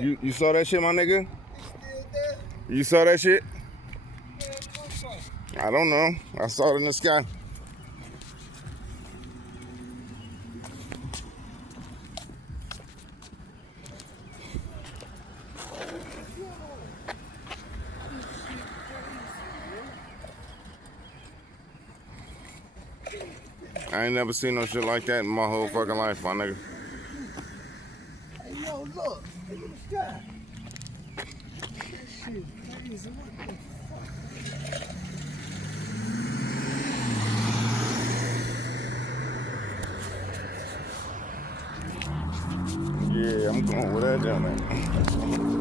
You saw that shit, my nigga? It's still there? You saw that shit? Where it come from? I don't know. I saw it in the sky. I ain't never seen no shit like that in my whole fucking life, my nigga. Hey, yo, look. Look at the sky. That shit crazy. What the Yeah, I'm going with that down there.